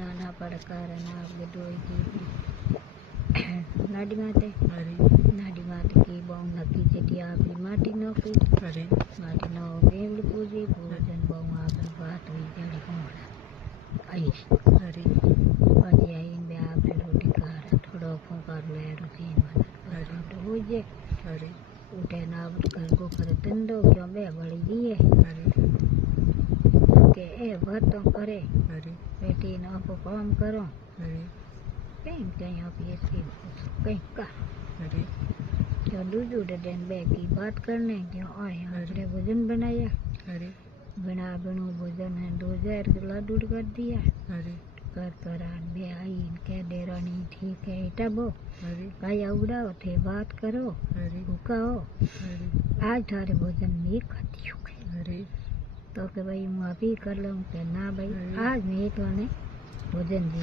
નાના પડકારના બધું નાડી માતે કી બહુ નક્કી જેટી આપી માટી નોકી માટી નો બેવડી પૂજી ભોજન બહુ આપણે વાત હોય જડી કોણા આઈ પછી આવીને બે આપણે રોટી કાઢે થોડો ફોંકાર લે રોટી મને હોય છે ઉઠે ના ઘર કો કરે તંદો ક્यों બે બળી દીએ કે એ વાતો કરે બેટી નો કામ કરો कहीं कहीं आप ये कहीं का क्या दूध दिन बैग की बात करने क्यों आए हमने भोजन बनाया बिना बनो भोजन है 2000 गिला दूध कर दिया कर बे आई कह दे रानी ठीक है टबो काया उड़ाओ थे बात करो भूखाओ आज थारे भोजन में खाती हूँ तो कि भाई मैं अभी कर लूँ कि ना भाई आज मैं एक ने भोजन दी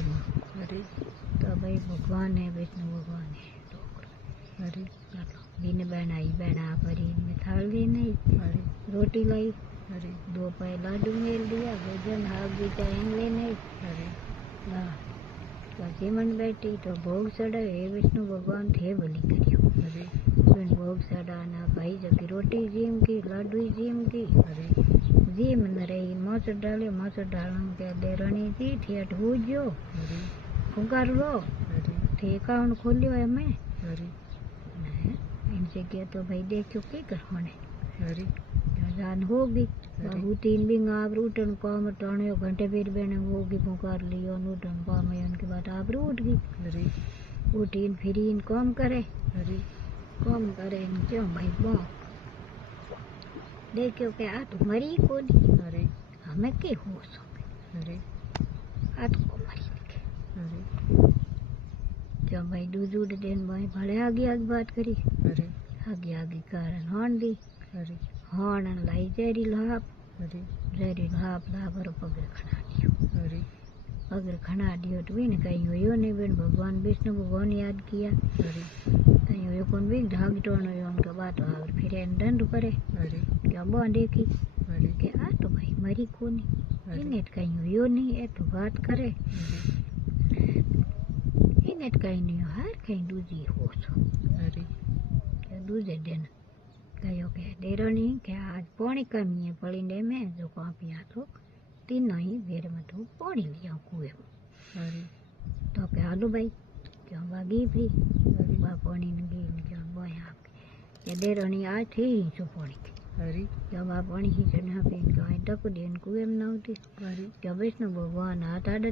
तो भाई भगवान है विष्णु भगवान है दिन बनाई बना परी में थाल दी नहीं रोटी लाई 2 पाए लाडू मेल दिया भोजन हाथ भी टाइम ले नहीं मन बैठी तो भोग चढ़ा हे विष्णु भगवान थे बलि करियो भोग चढ़ाना भाई जबकि रोटी जीम की लाडू जीम की जीम न रही मोच डाले मोच डालने के देरणी थी ठेठ हो जो फुकार लो थे अकाउंट खोलियो है मैं इनसे किया तो भाई देखो की करवाने जान होगी बहु 3 बिंग आप रूटन काम टाणियो घंटे फिर बेने होगी पुकार लियो नूटन काम उनके बाद आप उठ गई उठीन फिर इन काम करे क्यों भाई बो देखो के आ तो मरी को नहीं हमें के हो सो आ तो मरी क्यों भाई दूध दिन भाई भले आगे बात करी आगे कारण हान दी हान लाई जरी लाप लापर पगड़ खड़ा दियो तो भी कहीं हो नहीं बिन भगवान विष्णु भगवान याद किया कहीं हो कौन भी ढाग टोनो उनका बात और फिर दंड करे क्या बो देखी के आ तो भाई मरी को नहीं इन्हें कहीं हो नहीं है तो बात करे इन्हें कहीं नहीं हर कहीं दूजी हो सो क्या दूजे दिन कहो के देरणी के आज पानी कमी है पड़ी में जो पिया तो तीनों ही बेर में तो पानी लिया कुएं में तो के हालो भाई क्यों बागी भी पानी नहीं क्यों बोया के देरणी आज थी ही सो पानी क्यों पानी ही चढ़ा पे इनका तक दिन कुएं में न होती क्या विष्णु भगवान आता